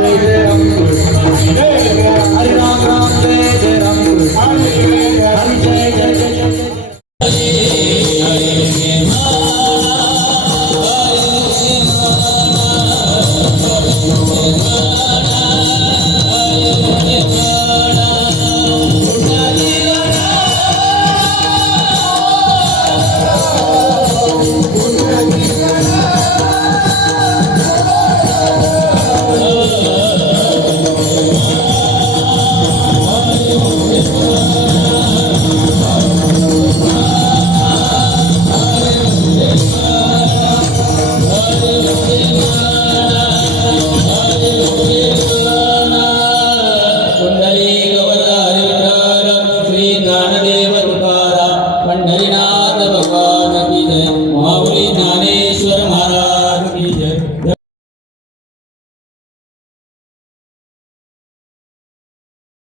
Joy Joy ಪಂಡರೀಕವರ ಹರಿವಿಠಾರ Shri Jnanadev ತುಕಾರ ಪಂಡರಿನ